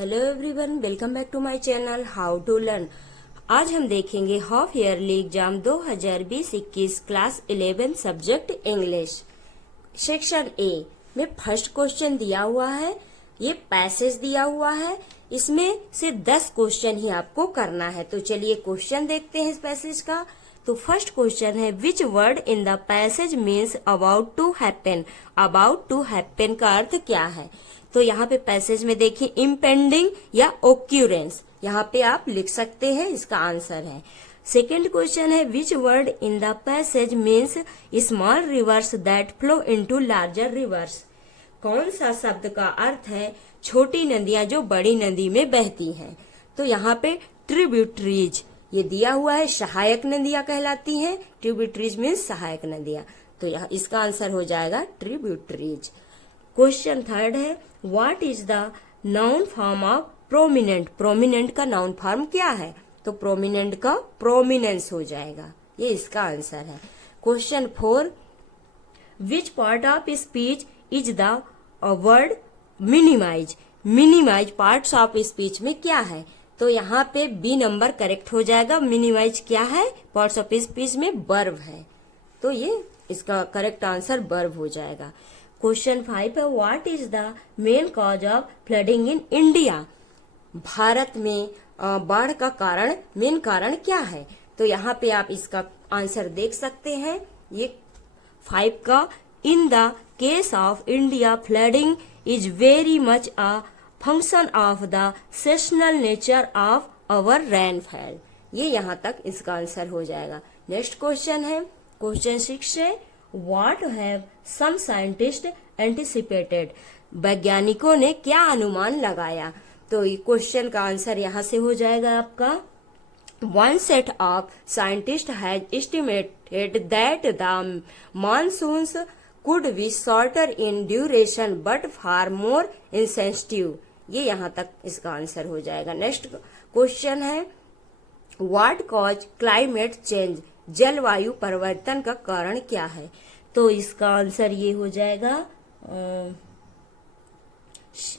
Hello everyone, welcome back to my channel how to learn. आज हम देखेंगे half yearly exam 2020-21 class 11 subject English section A में first question दिया हुआ है। ये पैसेज दिया हुआ है, इसमें से 10 क्वेश्चन ही आपको करना है। तो चलिए क्वेश्चन देखते हैं इस पैसेज का। तो फर्स्ट क्वेश्चन है, which word in the passage means about to happen. About to happen का अर्थ क्या है? तो यहाँ पे पैसेज में देखिए इम्पेंडिंग या ओक्यूरेंस, यहाँ पे आप लिख सकते हैं, इसका आंसर है। सेकेंड क्वेश्चन है, which word in the passage means small reverse that flow into larger reverse. कौन सा शब्द का अर्थ है छोटी नदियां जो बड़ी नदी में बहती हैं? तो यहाँ पे ट्रिब्यूटरीज ये दिया हुआ है, सहायक नदियां कहलाती हैं। ट्रिब्यूटरीज मीन्स सहायक नदियां, तो यहाँ इसका आंसर हो जाएगा ट्रिब्यूटरीज। क्वेश्चन थर्ड है, what is the noun form of prominent. Prominent का नाउन फॉर्म क्या है? तो प्रोमिनेंट का प्रोमिनेंस हो जाएगा, ये इसका आंसर है। Question four, which part of speech is the word minimise. Minimise parts of speech में क्या है? तो यहाँ पे बी नंबर करेक्ट हो जाएगा। मिनिमाइज क्या है? पार्ट्स ऑफ स्पीच में वर्ब है, तो ये इसका करेक्ट आंसर वर्ब हो जाएगा। क्वेश्चन 5 है, what is the main cause of flooding in India. Bharat में बाढ़ का कारण, मेन कारण क्या है? तो यहाँ पे आप इसका आंसर देख सकते हैं, ये 5 का, in the case of India flooding is very much a function of the sessional nature of our rainfall. ये यहाँ तक इसका आंसर हो जाएगा। नेक्स्ट क्वेश्चन है, क्वेश्चन 6 है, what have some scientist anticipated. वैज्ञानिकों ने क्या अनुमान लगाया? तो ये क्वेश्चन का आंसर यहाँ से हो जाएगा आपका, one set of scientist has estimated that the monsoons could be shorter in duration but far more insensitive. ये यहाँ तक इसका आंसर हो जाएगा। नेक्स्ट क्वेश्चन है, व्हाट कॉज क्लाइमेट चेंज। जलवायु परिवर्तन का कारण क्या है? तो इसका आंसर ये हो जाएगा,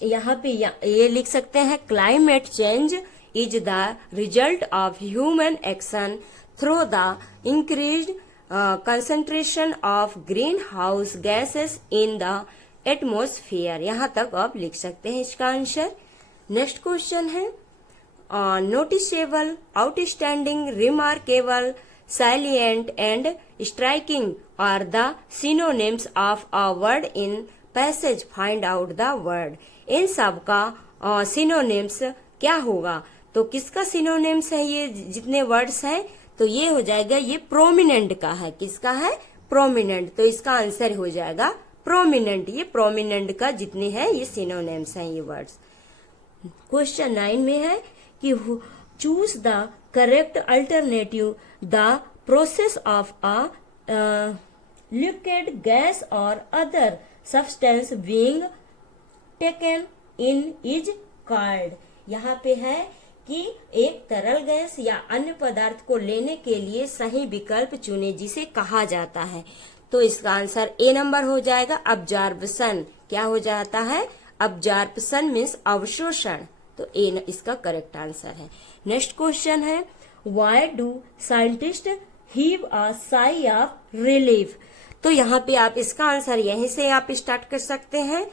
यहाँ पे ये लिख सकते हैं, climate change is the result of human action through the increased concentration of green house gases in the atmosphere. यहाँ तक आप लिख सकते हैं इसका आंसर। नेक्स्ट क्वेश्चन है, noticeable, outstanding, remarkable, salient and striking are the synonyms of a word in passage. Find out the word. इन सब का synonyms क्या होगा? तो किसका synonyms है? ये जितने words हैं, तो ये हो जाएगा, ये prominent का है। किसका है? prominent। तो इसका आंसर हो जाएगा prominent। ये prominent का जितने हैं ये synonyms हैं, ये words। क्वेश्चन 9 में है कि choose the correct alternative, the process of a liquid gas और other substance being taken in is called. यहाँ पे है कि एक तरल गैस या अन्य पदार्थ को लेने के लिए सही विकल्प चुने, जिसे कहा जाता है। तो इसका आंसर ए नंबर हो जाएगा, अब्जॉर्प्शन। क्या हो जाता है? अब्जॉर्प्शन मीन्स अवशोषण, तो ए इसका करेक्ट आंसर है। नेक्स्ट क्वेश्चन है, why do scientist heave a sigh of relief. तो यहाँ पे आप इसका आंसर यहीं से आप स्टार्ट कर सकते हैं।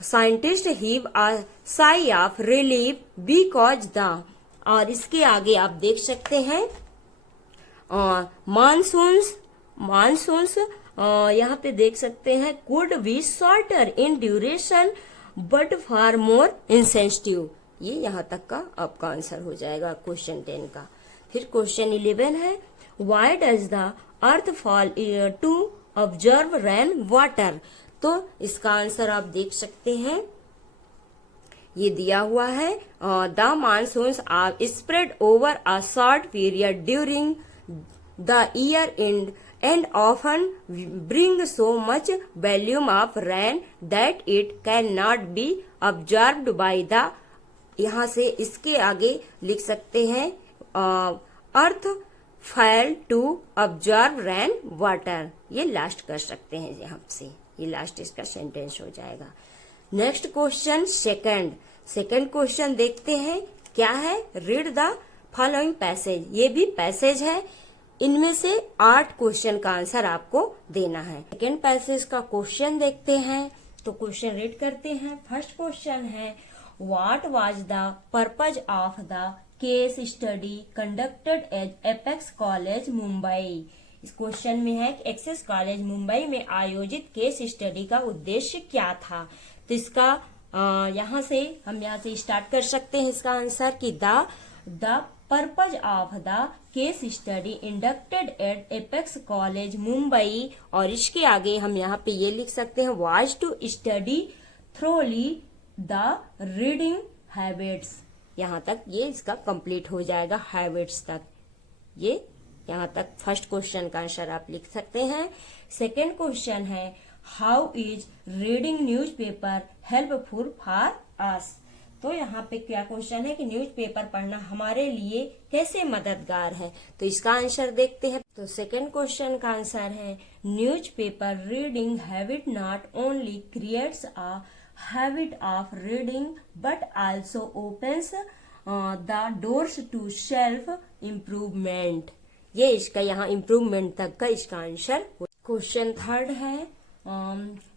Scientist heave a sigh of relief because the, और इसके आगे आप देख सकते हैं मानसून्स। मानसून्स यहाँ पे देख सकते हैं, could be shorter in duration but far more insensitive. ये यहाँ तक का आपका आंसर हो जाएगा क्वेश्चन 10 का। फिर क्वेश्चन 11 है, why does the earth fall to observe rain water. तो इसका आंसर आप देख सकते हैं, ये दिया हुआ है, the monsoons are spread over a short period during the year and often bring so much volume of rain that it can not be observed by the, यहाँ से इसके आगे लिख सकते हैं, earth fail to observe rain water. ये last कर सकते हैं यहाँ से, ये लास्ट इसका सेंटेंस हो जाएगा। Next question second, second question देखते हैं क्या है, रीड द फॉलोइंग पैसेज। ये भी पैसेज है, इनमें से 8 क्वेश्चन का आंसर आपको देना है। सेकंड पैसेज का क्वेश्चन देखते हैं, तो क्वेश्चन रीड करते हैं। फर्स्ट क्वेश्चन है, what was the purpose of the case study conducted at Apex College Mumbai. इस क्वेश्चन में है कि एक्सेस कॉलेज मुंबई में आयोजित केस स्टडी का उद्देश्य क्या था। तो इसका यहाँ से स्टार्ट कर सकते हैं इसका आंसर कि the purpose of the case study inducted at Apex College Mumbai, और इसके आगे हम यहाँ पे ये लिख सकते हैं was to study thoroughly the reading habits. यहाँ तक ये इसका कंप्लीट हो जाएगा, हैबिट्स तक। ये यहाँ तक फर्स्ट क्वेश्चन का आंसर आप लिख सकते हैं। सेकेंड क्वेश्चन है, how is reading newspaper helpful for us. तो यहाँ पे क्या क्वेश्चन है कि न्यूज़पेपर पढ़ना हमारे लिए कैसे मददगार है। तो इसका आंसर देखते हैं। तो सेकेंड क्वेश्चन का आंसर है, newspaper reading habit not only creates a habit of reading but also opens the doors to self improvement. ये इसका यहाँ इम्प्रूवमेंट तक का इसका आंसर। क्वेश्चन थर्ड है,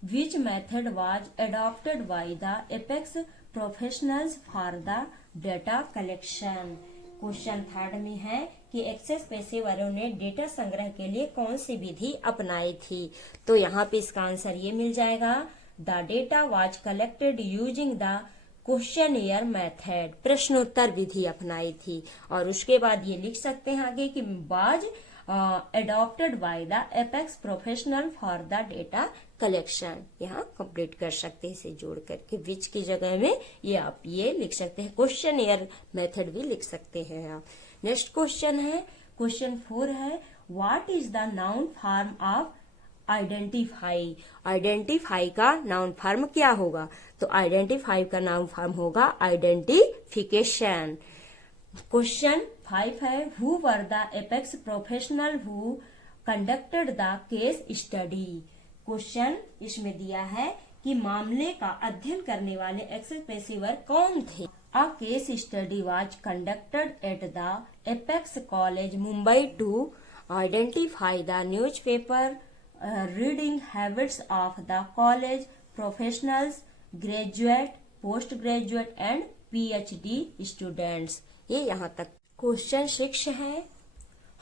which method was adopted by the apex professionals for the data collection. Question third में है कि एक्सेस पेशेवरों ने डेटा संग्रह के लिए कौन सी विधि अपनाई थी। तो यहाँ पे इसका आंसर ये मिल जाएगा, the data was collected using the questionnaire method, प्रश्नोत्तर विधि अपनाई थी। और उसके बाद ये लिख सकते हैं आगे कि was adopted by the apex professional for the data collection. यहाँ कंप्लीट कर सकते हैं इसे जोड़ करके, विच की जगह में ये आप ये लिख सकते हैं, क्वेश्चनियर मेथड भी लिख सकते हैं आप। नेक्स्ट क्वेश्चन है, क्वेश्चन 4 है, what is the noun form of identify. Identify का नाउन फॉर्म क्या होगा। तो आइडेंटिफाई का नाउन फॉर्म होगा आइडेंटिफिकेशन। क्वेश्चन 5 है, who were the apex professional who conducted the case study. Question इसमें दिया है कि मामले का अध्ययन करने वाले एक्सेस पेशेवर कौन थे। A case study was conducted at the Apex College Mumbai to identify the newspaper reading habits of the college professionals, graduate, post graduate and PhD students. ये यहाँ तक। क्वेश्चन 6 है,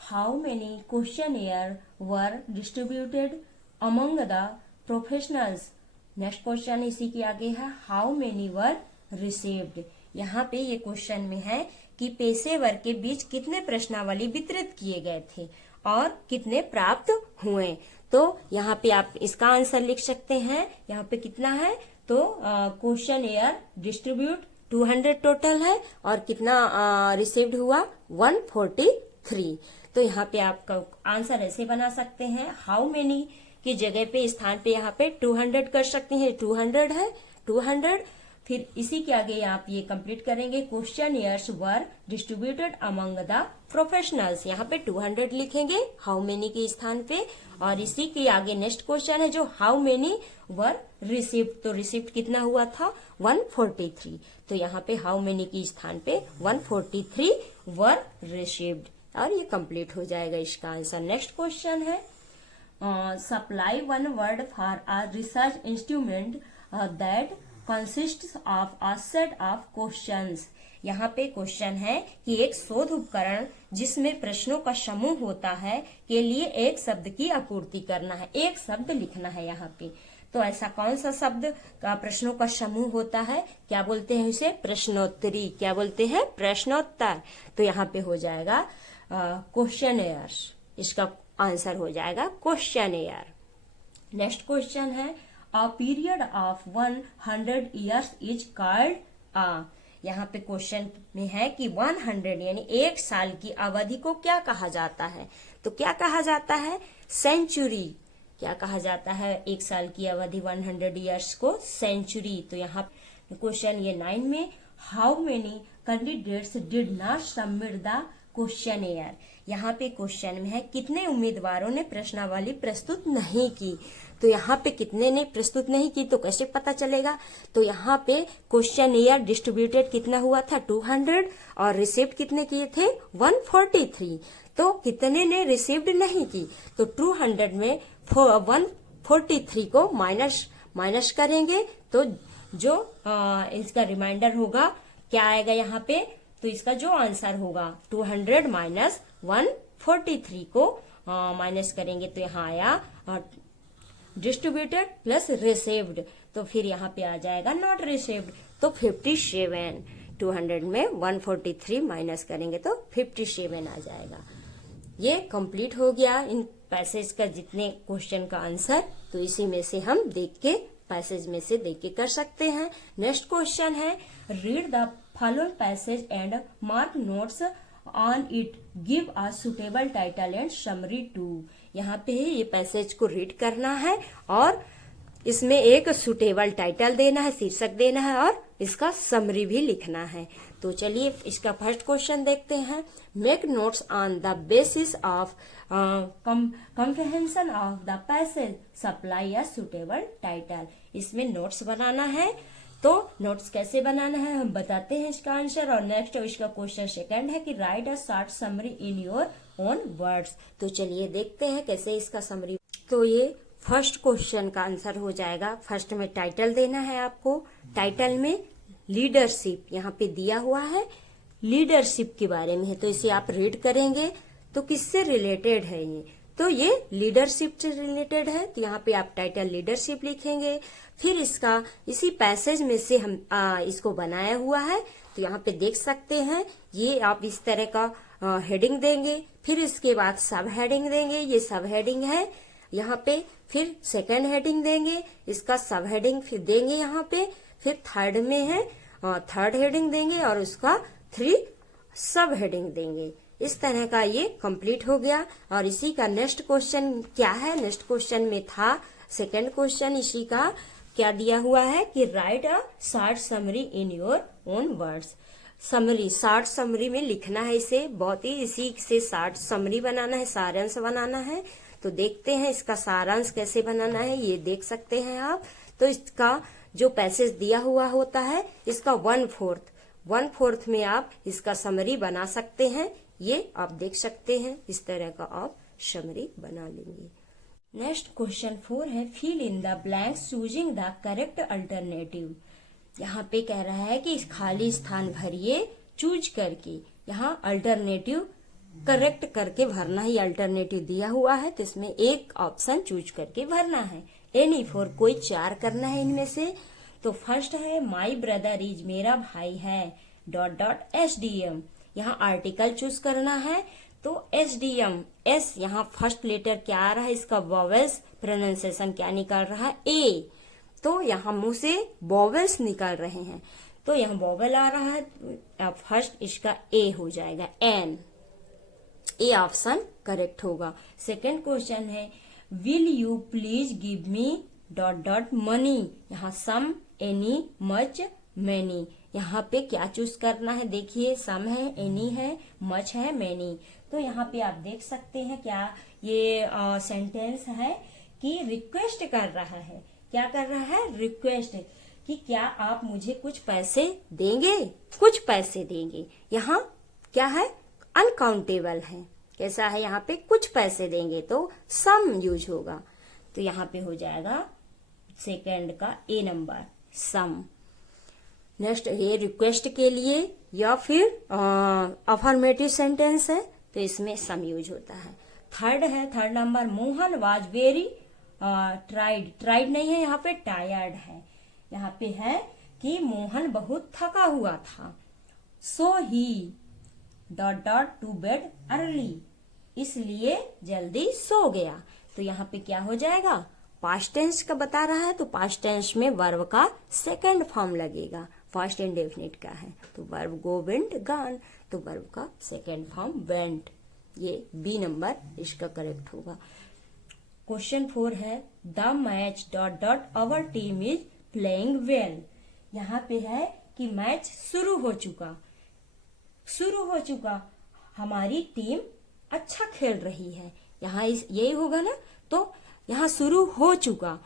how many questionnaire were distributed among the professionals. Next question इसी के आगे है, how many were received. यहाँ पे ये क्वेश्चन में है कि पेशेवर के बीच कितने प्रश्नावली वितरित किए गए थे और कितने प्राप्त हुए। तो यहाँ पे आप इसका आंसर लिख सकते हैं। यहाँ पे कितना है, तो क्वेश्चन एयर डिस्ट्रीब्यूट 200 टोटल है और कितना रिसीव्ड हुआ 143। तो यहाँ पे आपका आंसर ऐसे बना सकते हैं, हाउ मेनी की जगह पे स्थान पे यहाँ पे 200 कर सकते हैं, 200 है 200। फिर इसी के आगे आप ये कंप्लीट करेंगे, question years were distributed among the professionals. यहाँ पे 200 लिखेंगे हाउ मेनी के स्थान पे। और इसी के आगे नेक्स्ट क्वेश्चन है जो हाउ मेनी वर रिसीव्ड। तो रिसीव्ड कितना हुआ था 143। तो यहाँ पे हाउ मेनी के स्थान पे 143 वर रिसीव्ड। और ये कंप्लीट हो जाएगा इसका आंसर। नेक्स्ट क्वेश्चन है, supply one word for a research instrument that consists of a set of questions। यहाँ पे क्वेश्चन है कि एक शोध उपकरण जिसमें प्रश्नों का समूह होता है के लिए एक शब्द की आपूर्ति करना है, एक शब्द लिखना है यहाँ पे। तो ऐसा कौन सा शब्द का प्रश्नों का समूह होता है, क्या बोलते हैं उसे, प्रश्नोत्तरी। क्या बोलते हैं, प्रश्नोत्तर। तो यहाँ पे हो जाएगा क्वेश्चनेयर, इसका आंसर हो जाएगा क्वेश्चनेयर। नेक्स्ट क्वेश्चन है, A period of 100 years is called a। यहाँ पे क्वेश्चन में है कि 100 यानी 1 साल की अवधि को क्या कहा जाता है। तो क्या कहा जाता है, सेंचुरी। क्या कहा जाता है, 1 साल की अवधि 100 ईयर्स को सेंचुरी। तो यहाँ क्वेश्चन ये 9 में, how many candidates did not submit the questionnaire. यहाँ पे क्वेश्चन में है कितने उम्मीदवारों ने प्रश्नावली प्रस्तुत नहीं की। तो तो यहाँ पे कितने ने प्रस्तुत नहीं की तो कैसे पता चलेगा? तो यहाँ पे क्वेश्चन ईयर डिस्ट्रीब्यूटेड कितना हुआ था 200 और रिसीव्ड कितने किए थे 143। तो कितने ने रिसीव्ड नहीं की? तो 200 में 143 को माइनस करेंगे तो जो इसका रिमाइंडर होगा क्या आएगा यहाँ पे? तो इसका जो आंसर होगा 200 माइनस 143 को माइनस करेंगे तो यहाँ आया डिस्ट्रीब्यूटेड प्लस रिसीव्ड, तो फिर यहाँ पे आ जाएगा नॉट रिसीव्ड, तो 57। 200 में 143 माइनस करेंगे तो 57 आ जाएगा। ये कंप्लीट हो गया इन पैसेज का जितने क्वेश्चन का आंसर। तो इसी में से हम देख के पैसेज में से देख के कर सकते हैं। नेक्स्ट क्वेश्चन है read the following passage and mark notes on it, give a suitable title and summary too. यहाँ पे ये पैसेज को रीड करना है और इसमें एक सुटेबल टाइटल देना है, शीर्षक देना है और इसका समरी भी लिखना है। तो चलिए इसका फर्स्ट क्वेश्चन देखते हैं। Make notes on the basis of comprehension of the passage, supply a suitable title. इसमें नोट्स बनाना है। तो नोट्स कैसे बनाना है हम बताते हैं इसका आंसर। और नेक्स्ट इसका क्वेश्चन सेकंड है कि right a short summary in your own words. तो चलिए देखते हैं कैसे इसका समरी। तो ये फर्स्ट क्वेश्चन का आंसर हो जाएगा। फर्स्ट में टाइटल देना है आपको। टाइटल में लीडरशिप यहाँ पे दिया हुआ है, लीडरशिप के बारे में है। तो इसे आप रीड करेंगे तो किससे रिलेटेड है ये? तो ये लीडरशिप से रिलेटेड है। तो यहाँ पे आप टाइटल लीडरशिप लिखेंगे। फिर इसका इसी पैसेज में से हम इसको बनाया हुआ है। तो यहाँ पे देख सकते हैं ये आप इस तरह का हेडिंग देंगे। फिर इसके बाद सब हेडिंग देंगे, ये सब हेडिंग है यहाँ पे। फिर सेकंड हेडिंग देंगे, इसका सब हेडिंग फिर देंगे यहाँ पे। फिर थर्ड में है थर्ड हेडिंग देंगे और उसका 3 सब हेडिंग देंगे। इस तरह का ये कंप्लीट हो गया। और इसी का नेक्स्ट क्वेश्चन क्या है? नेक्स्ट क्वेश्चन में था सेकंड क्वेश्चन, इसी का क्या दिया हुआ है कि right a short summary in your own words. Summary, short summary में लिखना है इसे, बहुत ही इसी से शॉर्ट समरी बनाना है, सारांश बनाना है। तो देखते हैं इसका सारांश कैसे बनाना है, ये देख सकते हैं आप। तो इसका जो पैसेज दिया हुआ होता है इसका 1/4 में आप इसका समरी बना सकते हैं। ये आप देख सकते हैं, इस तरह का आप समरी बना लेंगे। नेक्स्ट क्वेश्चन 4 है fill in the blanks choosing the correct alternative. यहाँ पे कह रहा है कि खाली स्थान भरिए चूज करके। यहाँ अल्टरनेटिव करेक्ट करके भरना ही अल्टरनेटिव दिया हुआ है। तो इसमें एक ऑप्शन चूज करके भरना है। एनी फॉर कोई 4 करना है इनमें से। तो फर्स्ट है माई ब्रदर इज, मेरा भाई है .SDM। यहाँ आर्टिकल चूज करना है। तो SDM एस यहाँ फर्स्ट लेटर क्या आ रहा है, इसका वॉवेल्स प्रोनाउंसिएशन क्या निकल रहा है ए। तो यहाँ मुंह से वॉवेल्स निकल रहे हैं तो यहाँ वॉवेल आ रहा है। फर्स्ट इसका ए हो जाएगा एन। ए ऑप्शन करेक्ट होगा। सेकंड क्वेश्चन है will you please give me money. यहाँ सम, एनी, मच, मैनी। यहाँ पे क्या चूज करना है देखिए, सम है, एनी है, मच है, मैनी। तो यहाँ पे आप देख सकते हैं क्या ये सेंटेंस है कि रिक्वेस्ट कर रहा है। क्या कर रहा है? रिक्वेस्ट कि क्या आप मुझे कुछ पैसे देंगे, कुछ पैसे देंगे। यहाँ क्या है? अनकाउंटेबल है। कैसा है? यहाँ पे कुछ पैसे देंगे तो सम यूज होगा। तो यहाँ पे हो जाएगा सेकंड का ए नंबर, सम। नेक्स्ट ये रिक्वेस्ट के लिए या फिर अफर्मेटिव सेंटेंस है तो इसमें सम यूज होता है। थर्ड है, third number Mohan was very tried नहीं है, यहाँ पे टायर्ड है। यहाँ पे है कि मोहन बहुत थका हुआ था। सो ही टू बेड अर्ली, इसलिए जल्दी सो गया। तो यहाँ पे क्या हो जाएगा? पास्ट टेंस का बता रहा है तो पास्ट टेंस में वर्ब का सेकंड फॉर्म लगेगा। फर्स्ट इंडेफिनिट का है तो वर्ब गो, वेंट, गॉन। तो वर्ब का सेकंड फॉर्म वेंट। ये बी नंबर इसका करेक्ट होगा। क्वेश्चन 4 है the match our team is playing well. यहाँ पे है कि मैच शुरू हो चुका, हमारी टीम अच्छा खेल रही है। यहाँ यही होगा ना। तो यहाँ शुरू हो चुका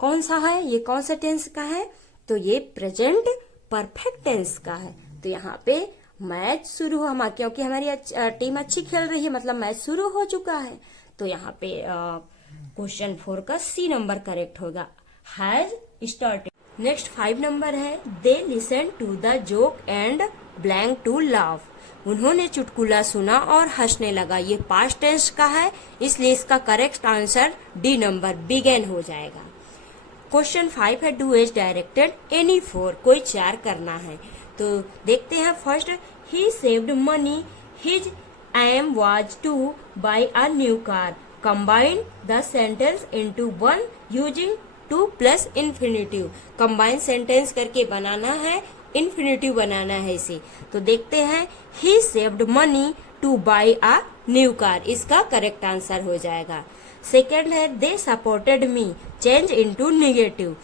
कौन सा है, ये कौन सा टेंस का है, तो ये प्रेजेंट परफेक्ट टेंस का है। तो यहाँ पे मैच शुरू हुआ, क्योंकि हमारी टीम अच्छी खेल रही है, मतलब मैच शुरू हो चुका है। तो यहाँ पे क्वेश्चन 4 का सी नंबर करेक्ट होगा, हैज स्टार्टेड। नेक्स्ट 5 नंबर है, they listen to the joke and blank to laugh. उन्होंने चुटकुला सुना और हंसने लगा। ये पास्ट टेंस का है, इसलिए इसका correct answer D number began हो जाएगा। क्वेश्चन 5 है, do as directed any four. कोई 4 करना है, तो देखते हैं। First, he saved money, his aim was to buy a new car. Combine the sentence into one using to plus infinitive. Combine sentence करके बनाना है, इन्फिनिटिव बनाना है इसे। तो देखते हैं, he saved money to buy a new car, इसका correct answer हो जाएगा। सेकेंड है, they supported me, change into negative.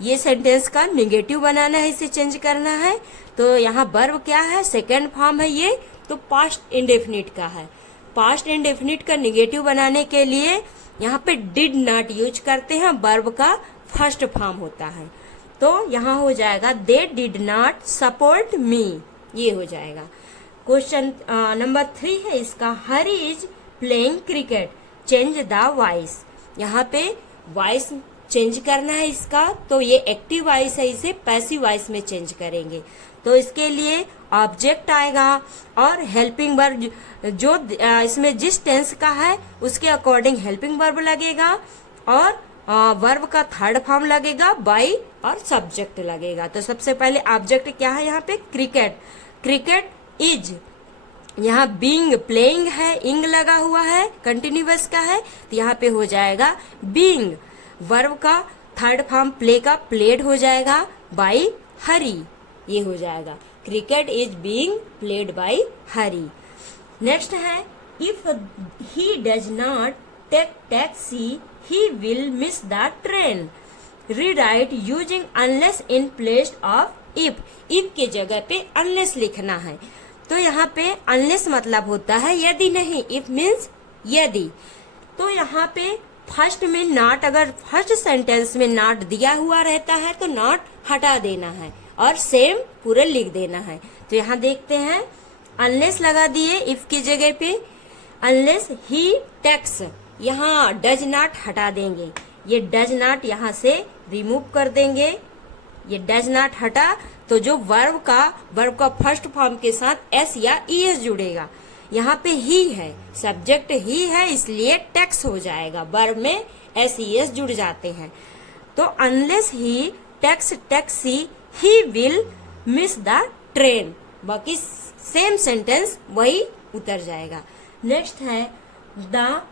ये सेंटेंस का निगेटिव बनाना है, इसे चेंज करना है। तो यहाँ वर्ब क्या है, सेकेंड फॉर्म है ये, तो पास्ट इंडेफिनिट का है। पास्ट इंडेफिनिट का निगेटिव बनाने के लिए यहाँ पे डिड नॉट यूज करते हैं, वर्ब का फर्स्ट फॉर्म होता है। तो यहाँ हो जाएगा, they did not support me, ये हो जाएगा। क्वेश्चन नंबर 3 है इसका, Hari is playing cricket, change the voice. यहाँ पे वॉइस चेंज करना है इसका, तो ये एक्टिव वॉइस है, इसे पैसिव वॉइस में चेंज करेंगे। तो इसके लिए ऑब्जेक्ट आएगा और हेल्पिंग वर्ब, जो इसमें जिस टेंस का है उसके अकॉर्डिंग हेल्पिंग वर्ब लगेगा, और वर्ब का थर्ड फॉर्म लगेगा, बाई और सब्जेक्ट लगेगा। तो सबसे पहले ऑब्जेक्ट क्या है यहाँ पे, क्रिकेट। क्रिकेट इज, यहाँ बीइंग प्लेइंग है, इंग लगा हुआ है, कंटिन्यूअस का है, तो यहाँ पे हो जाएगा बीइंग। वर्ब का थर्ड फॉर्म प्ले का प्लेड हो जाएगा, बाई हरी, ये हो जाएगा। Cricket is being played by Hari. Next है, if he does not take taxi he will miss the train. Rewrite using unless in place of if. If के जगह पे अनलेस लिखना है। तो यहाँ पे अनलेस मतलब होता है यदि नहीं, इफ मीन्स यदि। तो यहाँ पे फर्स्ट में नॉट, अगर फर्स्ट सेंटेंस में नॉट दिया हुआ रहता है तो नॉट हटा देना है और सेम पूरा लिख देना है। तो यहाँ देखते हैं, अनलेस लगा दिए इफ की जगह पे, अनलेस ही टेक्स, यहाँ डज नॉट हटा देंगे, ये डज नॉट यहाँ से रिमूव कर देंगे, ये डज नॉट हटा, तो जो वर्ब का फर्स्ट फॉर्म के साथ एस या ईएस जुड़ेगा। यहाँ पे ही है, सब्जेक्ट ही है, इसलिए टेक्स हो जाएगा, वर्ब में एस ईएस जुड़ जाते हैं। तो unless he takes taxi he will miss the train, बाकी सेम सेंटेंस वही उतर जाएगा। नेक्स्ट है, the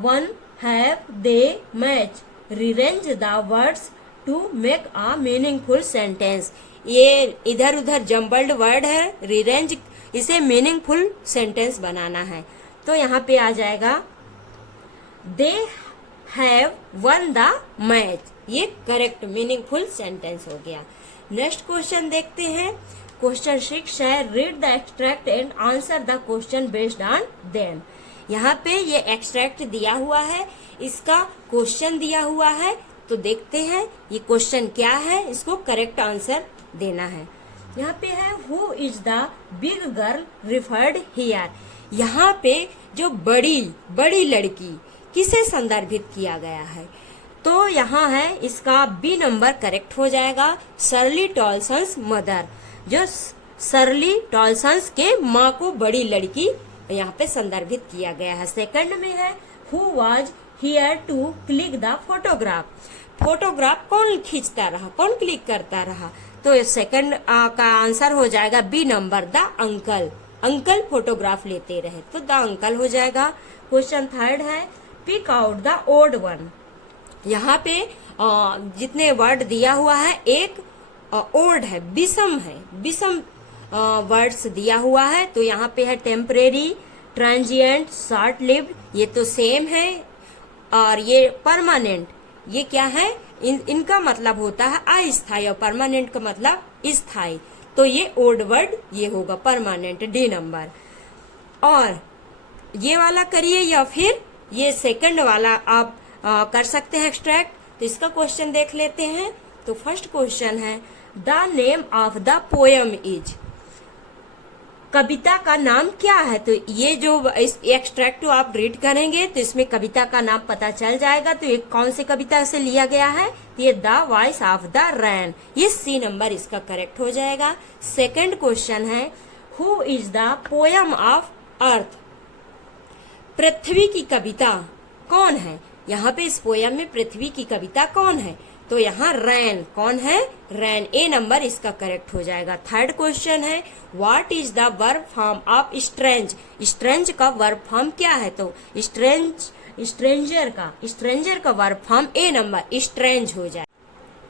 won have they match, rearrange the words to make a meaningful sentence. ये इधर उधर जम्बल्ड वर्ड है, रीअरेंज, इसे मीनिंगफुल सेंटेंस बनाना है। तो यहाँ पे आ जाएगा, they have won the match, ये करेक्ट मीनिंगफुल सेंटेंस हो गया। नेक्स्ट क्वेश्चन देखते हैं। क्वेश्चन 6 है, read the extract and answer the question based on them. यहाँ पे ये एक्सट्रैक्ट दिया हुआ है, इसका क्वेश्चन दिया हुआ है, तो देखते हैं ये क्वेश्चन क्या है, इसको करेक्ट आंसर देना है। यहाँ पे है, who is the big girl referred here. यहाँ पे जो बड़ी लड़की किसे संदर्भित किया गया है, तो यहाँ है इसका बी नंबर करेक्ट हो जाएगा, शर्ली टॉलसन्स मदर। जो शर्ली टॉलसन्स के माँ को बड़ी लड़की यहाँ पे संदर्भित किया गया है। सेकंड में है, who was here to click the photograph. Photograph कौन खींचता रहा, कौन क्लिक करता रहा, तो सेकंड का आंसर हो जाएगा B number, the uncle. Uncle photograph लेते रहे, तो द अंकल हो जाएगा। क्वेश्चन 3 है, pick out the odd one. यहाँ पे जितने वर्ड दिया हुआ है, एक ओड है, विषम वर्ड्स दिया हुआ है। तो यहाँ पे है टेम्परेरी, ट्रांजिएंट, शॉर्ट लिव्ड, ये तो सेम है, और ये परमानेंट, ये क्या है, इनका मतलब होता है अस्थायी, और परमानेंट का मतलब स्थायी। तो ये ओड वर्ड ये होगा परमानेंट, डी नंबर। और ये वाला करिए या फिर ये सेकंड वाला आप कर सकते हैं एक्सट्रैक्ट। तो इसका क्वेश्चन देख लेते हैं। तो फर्स्ट क्वेश्चन है the name of the poem is, कविता का नाम क्या है। तो ये जो इस एक्सट्रैक्ट आप रीड करेंगे तो इसमें कविता का नाम पता चल जाएगा। तो ये कौन सी कविता से लिया गया है, ये the voice of the rain, ये सी नंबर इसका करेक्ट हो जाएगा। सेकंड क्वेश्चन है who is the poem of earth, पृथ्वी की कविता कौन है। यहाँ पे इस पोयम में पृथ्वी की कविता कौन है, तो यहाँ रैन, कौन है, रैन, ए नंबर इसका करेक्ट हो जाएगा। थर्ड क्वेश्चन है what is the verb form of strange, strange का वर्ब फॉर्म क्या है। तो स्ट्रेंजर का वर्ब फॉर्म ए नंबर स्ट्रेंज हो जाए।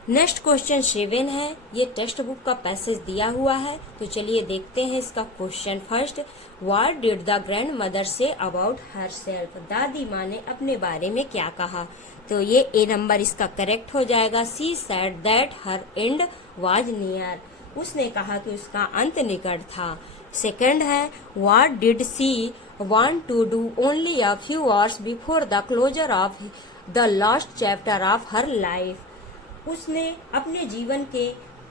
नेक्स्ट क्वेश्चन 7 है, ये टेक्स्ट बुक का पैसेज दिया हुआ है। तो चलिए देखते हैं इसका question first. What did the grand mother say about her self, दादी माँ ने अपने बारे में क्या कहा। तो ये ए नंबर इसका करेक्ट हो जाएगा। She said that her end was near, उसने कहा कि उसका अंत निकट था। सेकंड है what did she want to do only a few hours before the closure of the last chapter of her life, उसने अपने जीवन के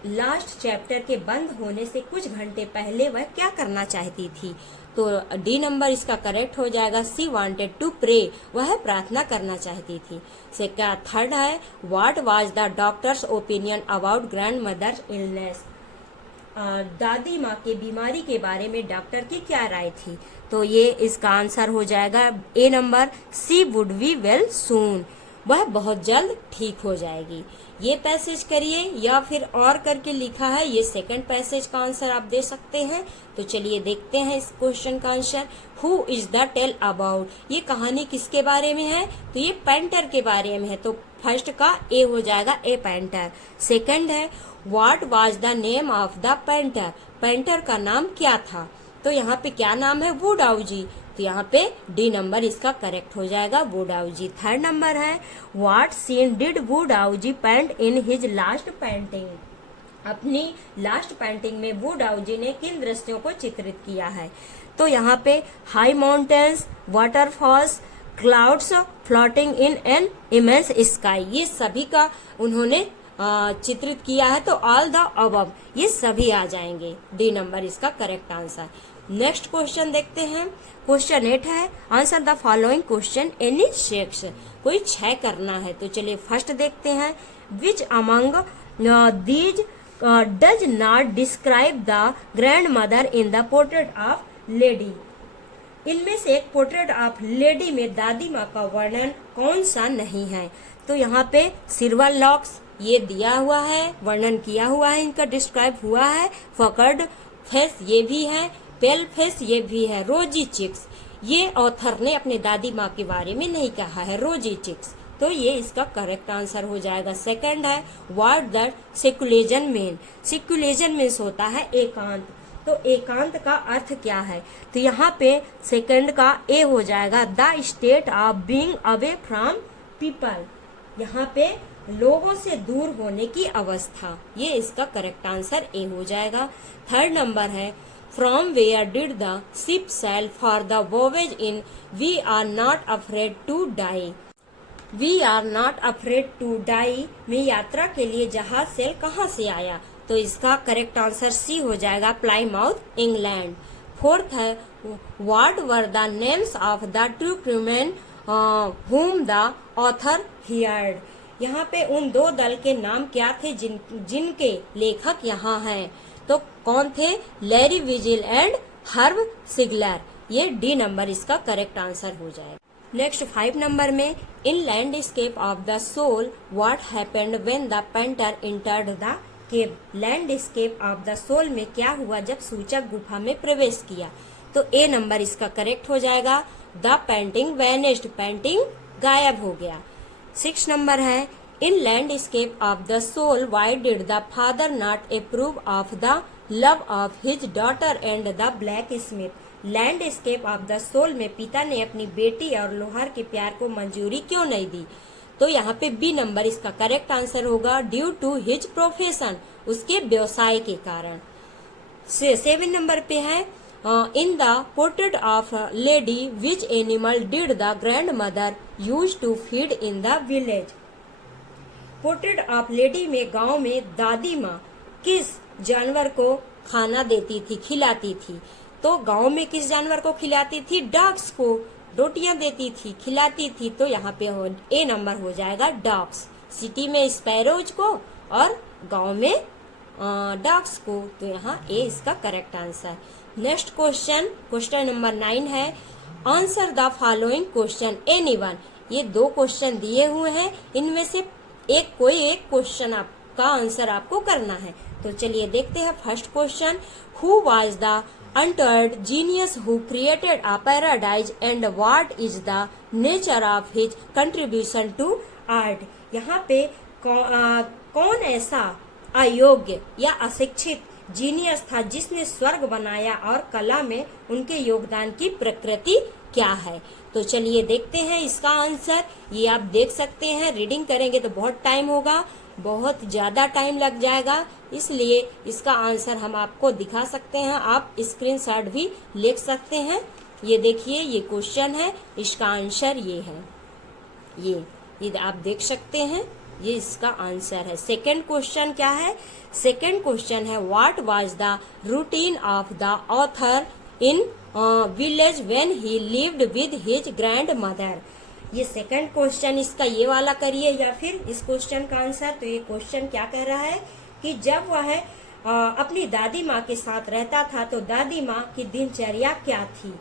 लास्ट चैप्टर के बंद होने से कुछ घंटे पहले वह क्या करना चाहती थी। तो डी नंबर इसका करेक्ट हो जाएगा। सी वांटेड टू प्रे, वह प्रार्थना करना चाहती थी। थर्ड है what was the doctor's opinion about grand mother's illness, दादी माँ के बीमारी के बारे में डॉक्टर की क्या राय थी। तो ये इसका आंसर हो जाएगा A number. She would be well soon, वह बहुत जल्द ठीक हो जाएगी। ये पैसेज करिए या फिर और करके लिखा है, ये सेकंड पैसेज का आंसर आप दे सकते हैं। तो चलिए देखते हैं इस क्वेश्चन का answer. Who is the tale about, ये कहानी किसके बारे में है, तो ये पेंटर के बारे में है। तो फर्स्ट का ए हो जाएगा, ए पेंटर। सेकंड है what was the name of the painter, painter का नाम क्या था। तो यहाँ पे क्या नाम है, वुडाउजी, तो यहाँ पे डी नंबर इसका करेक्ट हो जाएगा, वुडाउजी। थर्ड नंबर है what scene did Wu Daozi paint in his last painting, अपनी लास्ट पेंटिंग में वुडाउजी ने किन दृश्यों को चित्रित किया है। तो यहाँ पे high mountains, waterfalls, clouds floating in an immense sky, ये सभी का उन्होंने चित्रित किया है। तो ऑल द अबव, ये सभी आ जाएंगे, डी नंबर इसका करेक्ट आंसर। नेक्स्ट क्वेश्चन देखते हैं। क्वेश्चन 8 है answer the following question any 6, कोई 6 करना है। तो चलिए फर्स्ट देखते हैं which among these does not describe the grand mother in the portrait of lady, इनमें से एक पोर्ट्रेट ऑफ लेडी में दादी माँ का वर्णन कौन सा नहीं है। तो यहाँ पे सिल्वर लॉक्स ये दिया हुआ है, वर्णन किया हुआ है, इनका डिस्क्राइब हुआ है। फकर्ड फेस ये भी है, पेल फेस ये भी है, रोजी चिक्स ये ऑथर ने अपने दादी माँ के बारे में नहीं कहा है, रोजी चिक्स। तो ये इसका करेक्ट आंसर हो जाएगा। सेकंड है व्हाट दैट सेक्युलेजन मीन, सेक्युलेजन मीन्स होता है एकांत। तो एकांत का अर्थ क्या है, तो यहाँ पे सेकंड का ए हो जाएगा, the state of being away from people, यहाँ पे लोगों से दूर होने की अवस्था, ये इसका करेक्ट आंसर ए हो जाएगा। थर्ड नंबर है from where did the ship sail for the voyage in we are not afraid to die, we are not afraid to die में यात्रा के लिए जहाज सेल कहाँ से आया। तो इसका करेक्ट आंसर सी हो जाएगा, प्लाईमाउथ इंग्लैंड। फोर्थ है what were the names of the two crewmen whom the author hired, यहाँ पे उन 2 दल के नाम क्या थे जिनके लेखक यहाँ हैं। तो कौन थे, Larry Vigil and Herb Sigler, ये डी नंबर इसका करेक्ट आंसर हो जाएगा। नेक्स्ट 5 नंबर में in landscape of the soul what happened when the painter entered the cave, landscape of the soul में क्या हुआ जब सूचक गुफा में प्रवेश किया। तो ए नंबर इसका करेक्ट हो जाएगा, द पेंटिंग वैनिश्ड, पेंटिंग गायब हो गया। 6 नंबर है in landscape of the soul why did the father not approve of the love of his daughter and the blacksmith, landscape of the soul में पिता ने अपनी बेटी और लोहार के प्यार को मंजूरी क्यों नहीं दी। तो यहाँ पे बी नंबर इसका करेक्ट आंसर होगा, ड्यू टू हिज प्रोफेशन, उसके व्यवसाय के कारण। 7 नंबर पे है in the portrait of lady which animal did the grand mother use to feed in the village. Portrait of lady में गांव में दादी माँ किस जानवर को खाना देती थी, खिलाती थी? तो गांव में किस जानवर को खिलाती थी? डॉग्स को रोटियां देती थी, खिलाती थी। तो यहाँ पे ए नंबर हो जाएगा डॉग्स। सिटी में स्पैरोज को और गांव में डॉग्स को। तो यहाँ ए इसका correct answer. Next question, question number 9 है, answer the following question anyone. ये 2 क्वेश्चन दिए हुए हैं, इनमें से कोई एक क्वेश्चन आपका आंसर आपको करना है। तो चलिए देखते हैं first question, who was the untutored genius who created a paradise and what is the nature of his contribution to art. यहाँ पे कौन ऐसा अयोग्य या अशिक्षित जीनियस था जिसने स्वर्ग बनाया और कला में उनके योगदान की प्रकृति क्या है? तो चलिए देखते हैं इसका आंसर। ये आप देख सकते हैं, रीडिंग करेंगे तो बहुत टाइम होगा, बहुत ज्यादा टाइम लग जाएगा, इसलिए इसका आंसर हम आपको दिखा सकते हैं। आप स्क्रीनशॉट भी ले सकते हैं। ये देखिए, ये क्वेश्चन है, इसका आंसर ये है। ये आप देख सकते हैं, ये इसका आंसर है। सेकंड क्वेश्चन क्या है? सेकंड क्वेश्चन है, what was the routine of the author in village when he lived with his grand mother. ये सेकंड क्वेश्चन, इसका ये वाला करिए या फिर इस क्वेश्चन का आंसर। तो ये क्वेश्चन क्या कह रहा है कि जब वह अपनी दादी माँ के साथ रहता था तो दादी माँ की दिनचर्या क्या थी?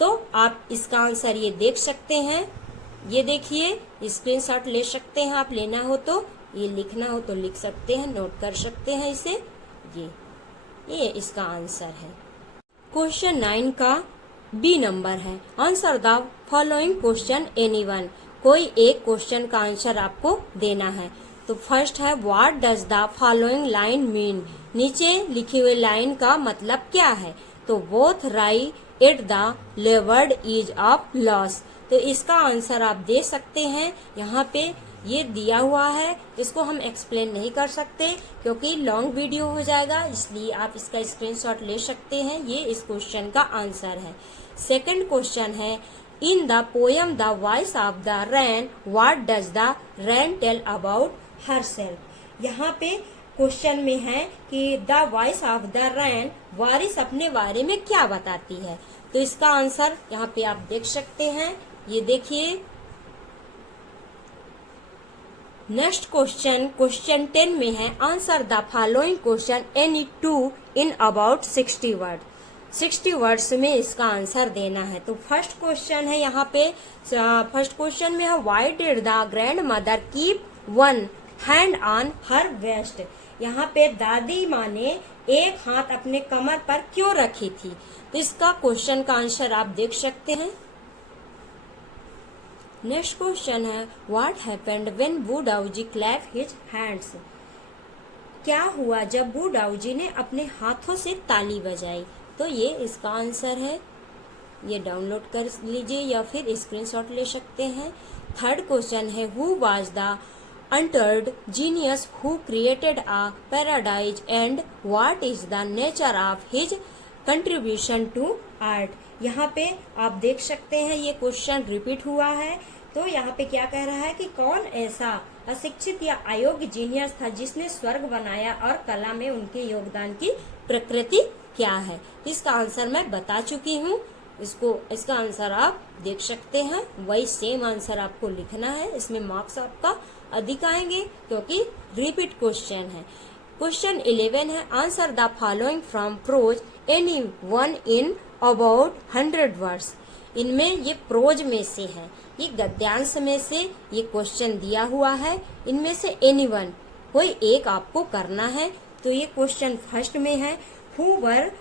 तो आप इसका आंसर ये देख सकते हैं। ये देखिए, स्क्रीनशॉट ले सकते हैं आप, लेना हो तो, ये लिखना हो तो लिख सकते हैं, नोट कर सकते हैं इसे। ये इसका आंसर है। क्वेश्चन 9 का बी नंबर है, answer the following question anyone. कोई एक क्वेश्चन का आंसर आपको देना है। तो फर्स्ट है, what does the following line mean. नीचे लिखी हुई लाइन का मतलब क्या है? तो both right at the levered is of loss. तो इसका आंसर आप दे सकते हैं। यहाँ पे ये दिया हुआ है, इसको हम एक्सप्लेन नहीं कर सकते क्योंकि लॉन्ग वीडियो हो जाएगा, इसलिए आप इसका स्क्रीनशॉट ले सकते हैं। ये इस क्वेश्चन का आंसर है। सेकंड क्वेश्चन है, in the poem the voice of the rain what does the rain tell about herself. यहाँ पे क्वेश्चन में है कि the voice of the rain, वारिस अपने बारे में क्या बताती है? तो इसका आंसर यहाँ पे आप देख सकते हैं। ये देखिए, नेक्स्ट क्वेश्चन, क्वेश्चन 10 में है, answer the following question any 2 in about 60 word. 60 words में इसका आंसर देना है। तो फर्स्ट क्वेश्चन है, यहाँ पे फर्स्ट क्वेश्चन में है, why did the grand mother keep one hand on her waist. यहाँ पे दादी माँ ने एक हाथ अपने कमर पर क्यों रखी थी? तो इसका क्वेश्चन का आंसर आप देख सकते हैं। नेक्स्ट क्वेश्चन है, व्हाट हैपेंड व्हेन बू डाउजी क्लैप हिज हैंड्स। क्या हुआ जब बू डाउजी ने अपने हाथों से ताली बजाई? तो ये इसका आंसर है। ये डाउनलोड कर लीजिए या फिर स्क्रीनशॉट ले सकते हैं। थर्ड क्वेश्चन है, who was the untutored genius who created a paradise and what is the nature of his contribution to art. यहाँ पे आप देख सकते हैं, ये क्वेश्चन रिपीट हुआ है। तो यहाँ पे क्या कह रहा है कि कौन ऐसा अशिक्षित या अयोग्य जीनियस था जिसने स्वर्ग बनाया और कला में उनके योगदान की प्रकृति क्या है? इसका आंसर मैं बता चुकी हूँ। इसका आंसर आप देख सकते हैं। वही सेम आंसर आपको लिखना है। इसमें मार्क्स आपका अधिक आएंगे क्योंकि रिपीट क्वेश्चन है। क्वेश्चन 11 है, answer the following from prose any one in about 100 words. इनमें ये प्रोज में से है, ये गद्यांश में से ये क्वेश्चन दिया हुआ है। इनमें से एनी वन कोई एक आपको करना है। तो ये क्वेश्चन फर्स्ट में है, who were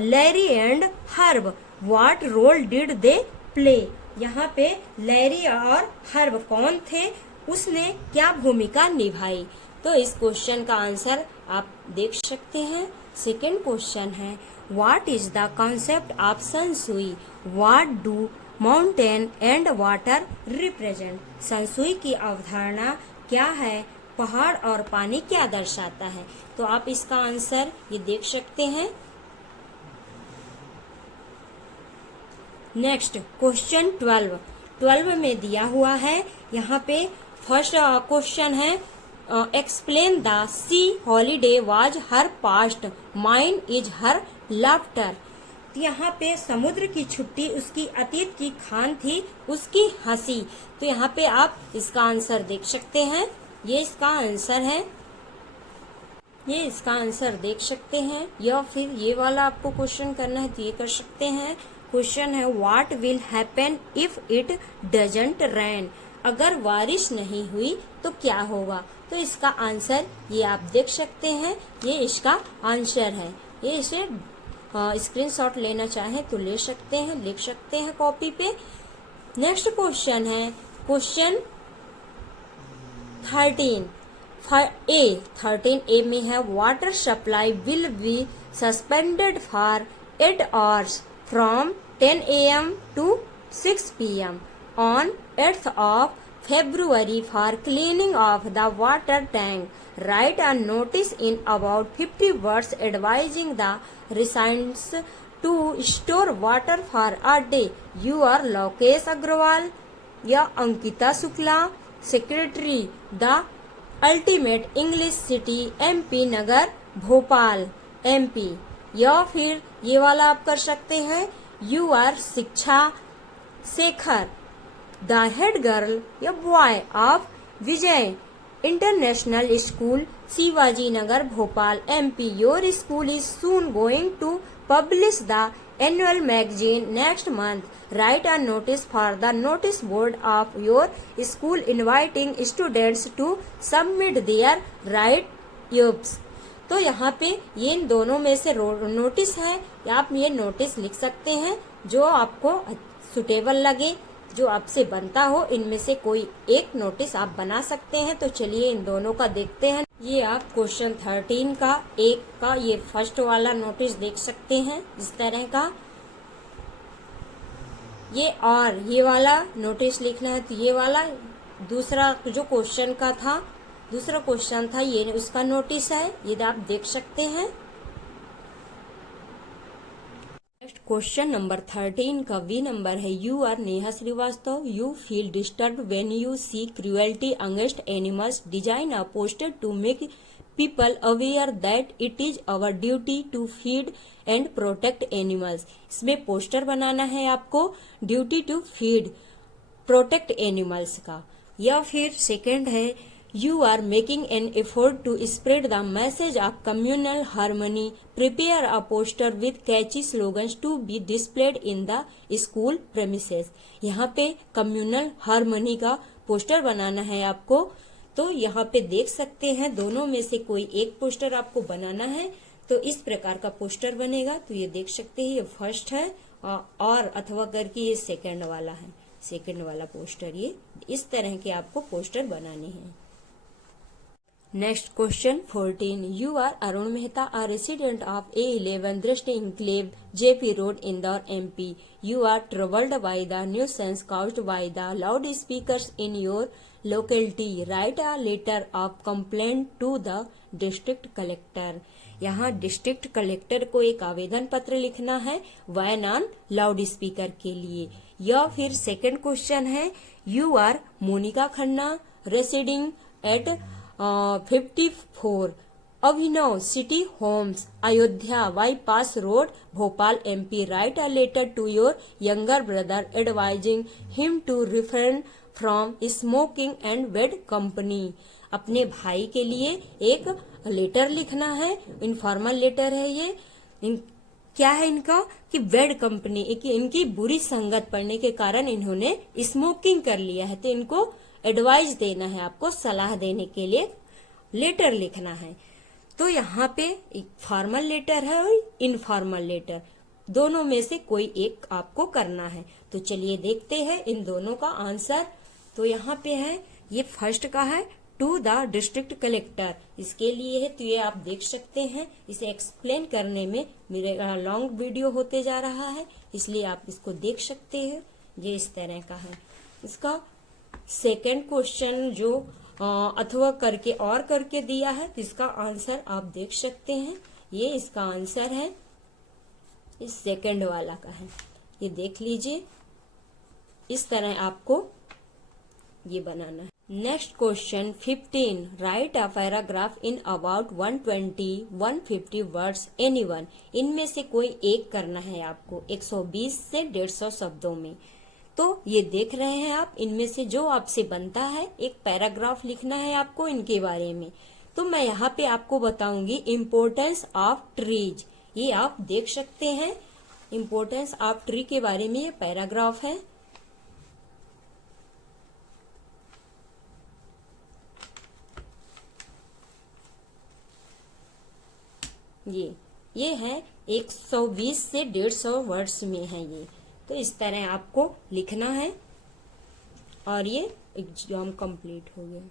Larry and Herb, what role did they play. यहाँ पे लैरी और हर्ब कौन थे, उसने क्या भूमिका निभाई? तो इस क्वेश्चन का आंसर आप देख सकते हैं। सेकेंड क्वेश्चन है, what is the concept of sansui, what do mountain and water represent. Sansui की अवधारणा क्या है, पहाड़ और पानी क्या दर्शाता है? तो आप इसका आंसर ये देख सकते हैं। नेक्स्ट क्वेश्चन 12 में दिया हुआ है। यहाँ पे फर्स्ट क्वेश्चन है explain the C holiday was her past mine is her laughter. तो यहाँ पे समुद्र की छुट्टी उसकी अतीत की खान थी, उसकी हंसी। तो यहाँ पे आप इसका आंसर देख सकते हैं, ये इसका आंसर है, ये इसका आंसर देख सकते हैं। या फिर ये वाला आपको क्वेश्चन करना है तो ये कर सकते हैं। क्वेश्चन है what will happen if it doesn't rain. अगर बारिश नहीं हुई तो क्या होगा। तो इसका आंसर ये आप देख सकते हैं, ये इसका आंसर है। ये इसे स्क्रीनशॉट लेना चाहें तो ले सकते हैं, लिख सकते हैं कॉपी पे। नेक्स्ट क्वेश्चन है क्वेश्चन 13A में है water supply will be suspended for 8 hours from 10 AM to 6 PM on 8th of February for cleaning of the water tank. Write a notice in about 50 words advising the residents to store water for a day. You are Lokesh Agrawal या Ankita Shukla, secretary the ultimate English city MP Nagar Bhopal MP। या फिर ये वाला आप कर सकते हैं you are Shiksha Shekhar the head girl या boy of Vijay international school Shivaji Nagar Bhopal MP। Your school is soon going to publish the annual magazine next month. Write a notice for the notice board of your school inviting students to submit their write-ups. तो यहाँ पे ये इन दोनों में से notice है, आप ये नोटिस लिख सकते हैं जो आपको सुटेबल लगे, जो आपसे बनता हो। इनमें से कोई एक नोटिस आप बना सकते हैं। तो चलिए इन दोनों का देखते हैं। ये आप क्वेश्चन 13 का एक का ये फर्स्ट वाला नोटिस देख सकते हैं इस तरह का। ये और ये वाला नोटिस लिखना है तो ये वाला दूसरा जो क्वेश्चन का था, दूसरा क्वेश्चन था ये उसका नोटिस है, ये आप देख सकते हैं। नेक्स्ट क्वेश्चन नंबर 13 का वी नंबर है you are Neha Shrivastava. You feel disturb when you see cruelty against animals. Design a poster to make people aware that it is our duty to feed and protect animals. इसमें poster बनाना है आपको duty to feed protect animals का। या फिर second है You are making an effort to spread the message of communal harmony. Prepare a poster with catchy slogans to be displayed in the school premises. यहाँ पे communal harmony का poster बनाना है आपको। तो यहाँ पे देख सकते हैं दोनों में से कोई एक पोस्टर आपको बनाना है। तो इस प्रकार का पोस्टर बनेगा। तो ये देख सकते हैं ये फर्स्ट है और अथवा करके ये सेकंड वाला है, सेकंड वाला पोस्टर। ये इस तरह के आपको पोस्टर बनाने हैं। Next question 14 you are Arun Mehta a resident of A11 Drishti enclave JP Road Indore MP. You are troubled by the nuisance caused by the loudspeakers in your locality. Write a letter of complaint to the district collector. यहाँ district collector को एक आवेदन पत्र लिखना है van on loud speaker के लिए। या फिर सेकंड क्वेश्चन है you are Monika Khanna residing at 54 Abhinav city homes Ayodhya bypass road Bhopal MP. Write a letter to your younger brother advising him to refrain from smoking and bad company. अपने भाई के लिए एक लेटर लिखना है, इनफॉर्मल लेटर है ये। क्या है इनका कि बेड कंपनी इनकी बुरी संगत पड़ने के कारण इन्होंने स्मोकिंग कर लिया है। तो इनको एडवाइस देना है, आपको सलाह देने के लिए लेटर लिखना है। तो यहाँ पे एक फॉर्मल लेटर है और इनफॉर्मल लेटर, दोनों में से कोई एक आपको करना है। तो चलिए देखते हैं इन दोनों का आंसर। तो यहाँ पे है ये फर्स्ट का है टू द डिस्ट्रिक्ट कलेक्टर, इसके लिए है। तो ये आप देख सकते हैं, इसे एक्सप्लेन करने में मेरे लॉन्ग वीडियो होते जा रहा है, इसलिए आप इसको देख सकते हैं। ये इस तरह का है। इसका सेकंड क्वेश्चन जो अथवा करके और करके दिया है, तो इसका आंसर आप देख सकते हैं। ये इसका आंसर है, इस सेकंड वाला का है। ये देख लीजिए, इस तरह आपको ये बनाना है। Next question 15, right a paragraph in about 120-150 words anyone. इनमें से कोई एक करना है आपको 120 से 150 शब्दों में। तो ये देख रहे हैं आप, इनमें से जो आपसे बनता है एक पैराग्राफ लिखना है आपको इनके बारे में। तो मैं यहाँ पे आपको बताऊंगी इम्पोर्टेंस ऑफ ट्रीज। ये आप देख सकते हैं, इम्पोर्टेंस ऑफ ट्री के बारे में ये पैराग्राफ है। ये है 120 से 150 वर्ड्स में है ये। तो इस तरह आपको लिखना है और ये एग्जाम कंप्लीट हो गया।